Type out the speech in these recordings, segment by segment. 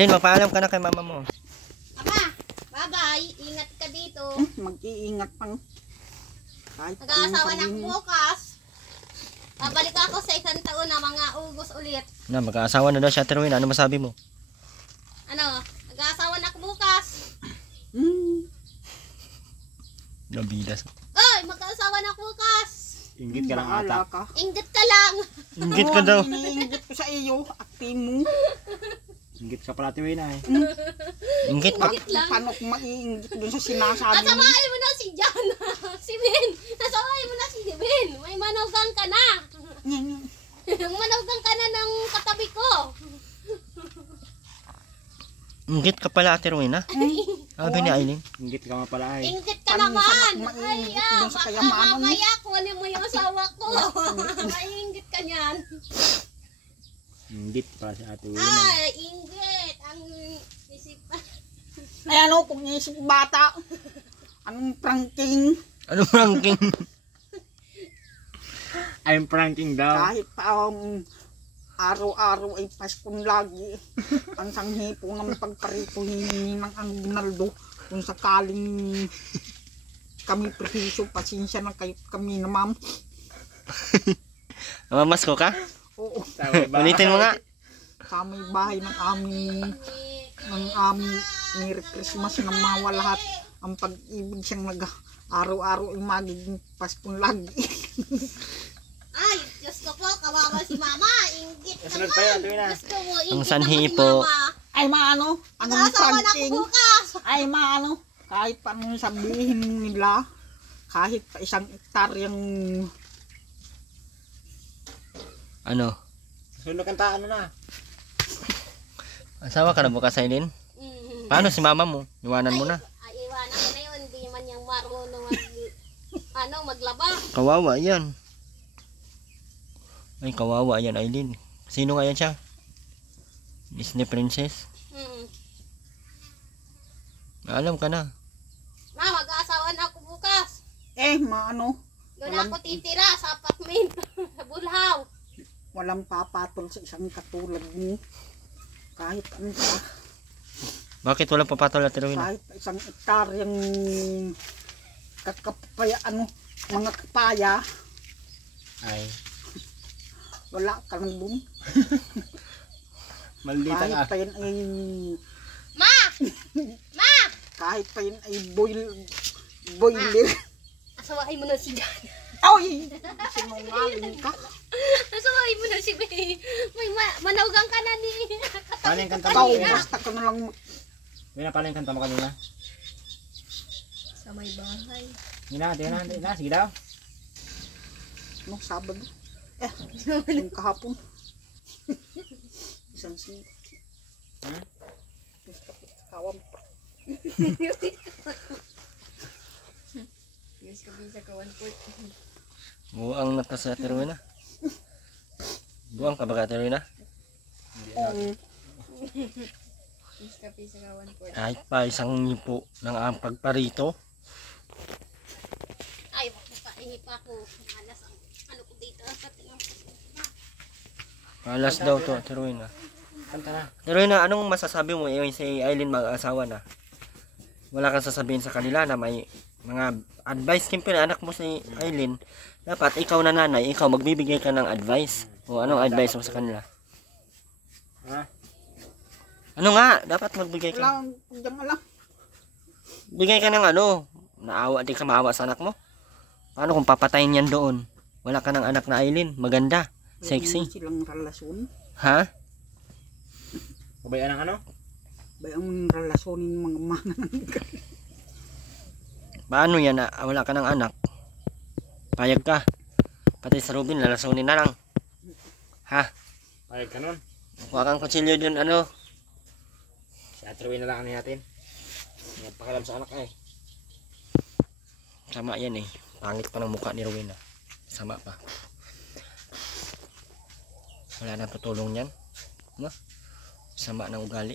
Lin, magpaalam ka na kay mama mo. Ama, bye-bye. Ingat ka dito. Mag-iingat pang. Nag-aasawa na ako bukas. Babalik ako sa isang taon na mga August ulit. Na, mag-aasawa na daw siya, Terwin. Ano masabi mo? Ano, nag-aasawa na ako bukas. Nabilas. Oy, mag-aasawa na ako bukas. Inggit ka lang ata. Inggit ka lang. Inggit ka daw. Iniinggit ko sa iyo. Akti mo. Inggit ka pala, Tiwin eh. Inggit ka. Paano kung maiinggit dun sa sinasabi mo? Nasamahin mo na si Jan. Si Ben. Nasamahin mo na si Ben. May manugang ka na. Manugang ka na ng katabi ko. Inggit ka pala, Terwin, ha? Sabi ni Aileen. Inggit ka nga pala eh. Inggit ka Paano naman. sa Ay, maiinggit dun sa baka kayamanan mo? mamaya kunin mo yung asawa ko. Maiinggit ka niyan. Inggit pala si Ate Win. Ay, inggit. Ang isipan. Ay ano, kung isip bata. Anong pranking? Ano ranking? I'm pranking daw. Kahit pa araw-araw ay Paskong lagi. Ang sanghi po ng pagparito hihingi ng ang Ginaldo. Kung sakaling kami prehisyo, pasensya na kayo kami na ma'am. Mamamas ko ka? Oo. Ulitin mo nga. Sa may bahay ng aming Merry Christmas na mawa lahat. Ang pag-ibig siyang araw-araw ay magiging Paskong lagi. Ay, Diyos ko po, kawawa si Mama. Inggit Kasunod pa yun, naman. Tuwina. Diyos ko po, Ang inggit sanhi naman si po. Mama. Ay maano, anong Nag-aasawa na ako pranking? bukas. Ay maano, kahit pa anong sabihin nila, kahit pa isang hektaryang Ano? Sunod kanta, ano na? Asawa ka na bukas, Aileen? Mm. Paano si mama mo? Iwanan mo na. Ay, iwanan ko na yun. Hindi man yung marunong maglaba. Kawawa yan. Ay, kawawa yan, Aileen. Sino nga yan siya? Disney Princess? Hmm. Alam ka na. Ma, mag-aasawa na ako bukas. maano, Doon ako titira sa apartment. Sa Bulhaw. walang papatol sa isang katulad mo. Kahit ano pa, Bakit walang papatol na Terwin? kahit pa isang hektaryang kakapaya, mga kapaya, Ay, wala ka nang dun. maldita Kahit ka. pa yan ay, Ma! Ma! kahit pa yan ay boiler. Asawain mo na si Jan. Ay! Sinungaling ka. Asawain mo na si Bay. May manaugang ka na ni. Paano yung kanta Ikaw, mo? basta ka na lang Wina, paano yung kanta mo kanina? Sa may bahay. Hindi na, sige daw. Sabado. Yung kahapon. Isang sing. Kawam pa. Yes, kabisa ka 1 Buang na ka sa Terwin na. Buang ka ba ka Terwin na? Yes, kabisa ka 1 Kahit pa isang nipo ng ang pagparito. Ay, papaingi pa ako. Alas ang ano ko dito. Alas daw to Terwin na. Kanta na. Terwin na, anong masasabi mo yung si Aileen mag-asawa na? Wala kang sasabihin sa kanila na may mga advice. Siyempre anak mo si Aileen, dapat ikaw na nanay, ikaw magbibigay ka ng advice. O anong advice mo sa kanila? Ha? Ano nga, dapat magbigay ka. Wala, diyan nga lang. Bigay ka ng naawa, di ka maawa sa anak mo. Paano kung papatayin yan doon? Wala ka ng anak na Aileen, maganda, sexy. Hindi silang relasyon. Ha? Kabayaan ng ano? Bayang relasyonin ng mga mana ng Paano yan na wala ka ng anak? Payag ka. Pati sa Robin, lalasonin na lang. Ha? Payag ka nun. Huwag kang kutsilyo dun, Si Ate Win na lang ano natin. Nagpakalam sa anak eh. Sama yan eh. Pangit pa ng mukha ni Rowena. Sama pa. Wala nang tutulong yan. No? Sama ng ugali.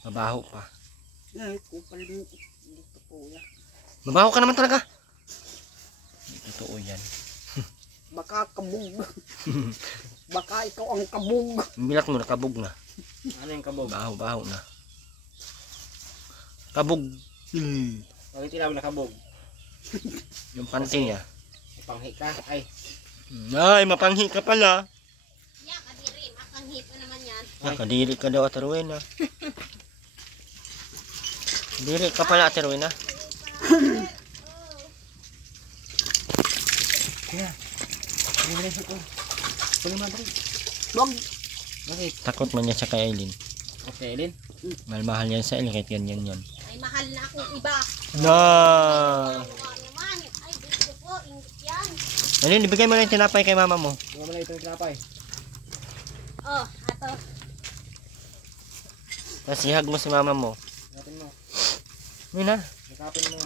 Mabaho pa. Ay, kupal mo. Hindi totoo yan. Mabaho ka naman talaga. Hindi totoo yan. Baka kabog. Baka ikaw ang kabog. Bilat mo, nakabog na. Ano yung kabog? Baho-baho na. Kabog. Bakit ilaw na kabog? Yung panty niya. Panghi ka. Ay. Ay, mapanghi ka pala. Ya, kadiri. Makanghip na naman yan. Kadiri ka daw, Ate Rowena. Kadiri ka pala, Ate Rowena. Wag. Bakit? Takot man niya sa kay Aileen. Okay, Eileen. Mahal-mahal yan sa Aileen, kahit ganyan yan. Ay, mahal na akong iba. Na! Ano naman? Ay, gusto ko. Ingit yan. Aileen, ibigay mo na yung tinapay kay mama mo. Buka mo na itong tinapay. Oh, ato. Tapos ihag mo si mama mo. Nakapin mo. Yun na. Nakapin mo.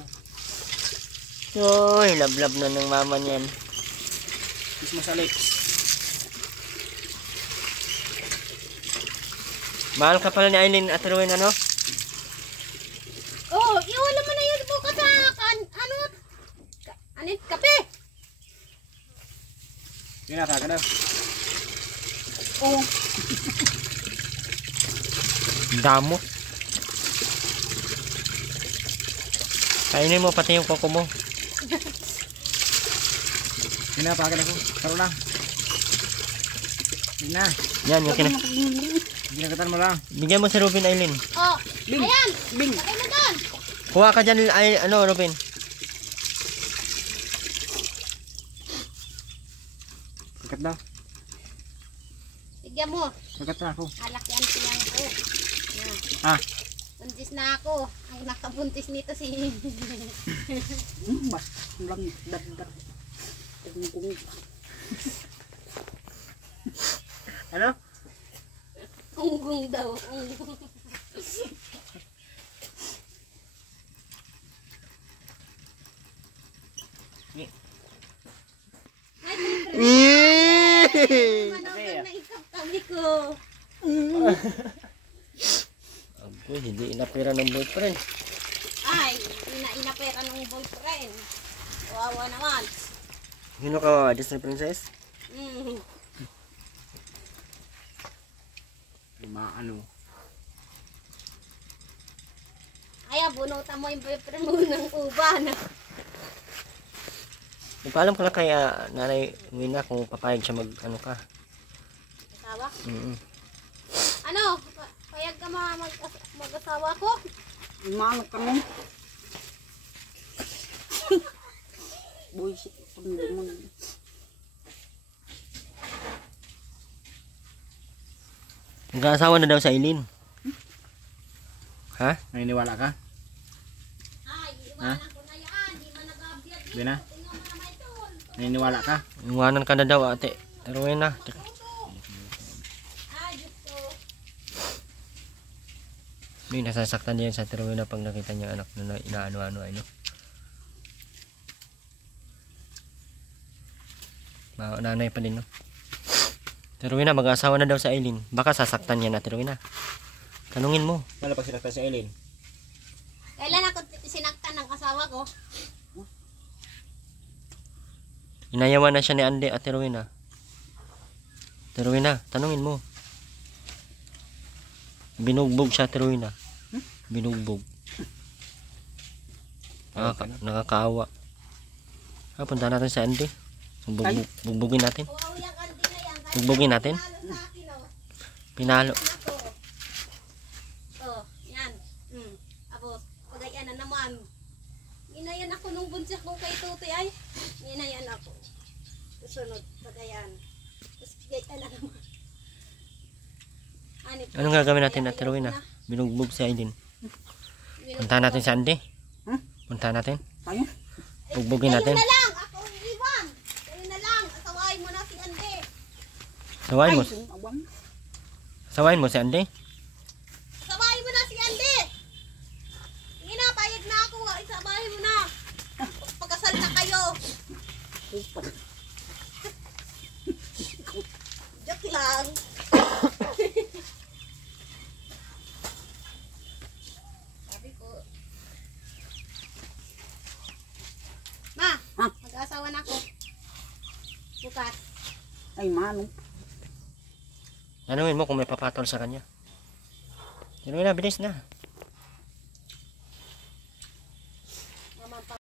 Uy, lablab na ng mama niyan. Kiss mo sa lips. Mahal ka pala ni Aileen, Ate Rowena, ano? Oh, iwala mo na yun bukas sa kape. Pinaka ka daw. Oh. Damot. Kainin mo pati yung koko mo. Pinapa ka daw. Taro lang. Hindi na. Yan, yung Ginagatan mo lang. bigyan mo si Robin, Aileen. Oh, Bing. ayan. Bing. Lagay mo doon. Kuha ka dyan, Robin. Kagat daw. Bigyan mo. Kagat na ako. Alakyan siyang ko. Yan. Ah. Buntis na ako. Ang nakabuntis nito si... Mas lang dagdag. Ano? Unggong daw. Unggong. Ay, manood na ikap kami ko. Agoy, hindi inapira ng boyfriend. Ay, inapera ng boyfriend. Wawa naman. Sino ka, Disney Princess? Mm. Ano? Ay, bunutan mo yung boyfriend mo ng uban. Ipaalam ko lang kay Nanay Wina kung papayag siya ano ka. Asawa? Mm-mm. Payag ka mag-asawa ko? Mano kami. Buisit pun naman. Mag-aasawa na daw sa Aileen. Ha? Naniniwala ka? Ay, iwanan ko na yan. Di man nag-abiyad dito. Bina? Tingnan mo naman ito. Naniniwala ka? Iwanan ka na daw, Ate Rowena. Ay, Diyos ko. May nasasaktan din sa Ate Rowena pag nakita niya anak na inaano-ano ay no. Nanay pa din no. Ate Rowena, mag-aasawa na daw sa Aileen. Baka sasaktan niya na, Ate Rowena. Tanungin mo. Wala pa sinaktan si Eileen. Kailan ako sinaktan ng asawa ko? Inayawan na siya ni Ande, Ate Rowena. Ate Rowena, tanungin mo. Binugbog siya, Ate Rowena. Binugbog. Nakakaawa. Punta natin sa Ande. Bugbugin natin. Oo, yung andi na yan. Bugbugin natin. Pinalo sa akin, oh. Pinalo. Ako. Oh, yan. Abo, pagayan na naman. Inayan ako nung buntis ko kay Tuti ay. Inayan ako. Susunod, pagayan. Tapos gayan na naman. Anong gagawin natin, Ate Rowena? Binugbog si Aileen. Punta natin sa Ande. Punta natin. Tayo. Bugbugin Kayo natin. na lang, ako ang iwan. Kayo na lang, asawain mo na si Ande. Sawayin mo. Ay, awan. Sawayin mo si Ande. Asawain mo na si Ande. Hindi na, payag na ako. Isabahin mo na. Pagkasal na kayo. Upal. Joke lang. Sabi ko. Ma, Ha? mag-asawa na ako. Bukas. Ay, mano. Tanungin mo kung may papatol sa kanya. Sino na, bilis na.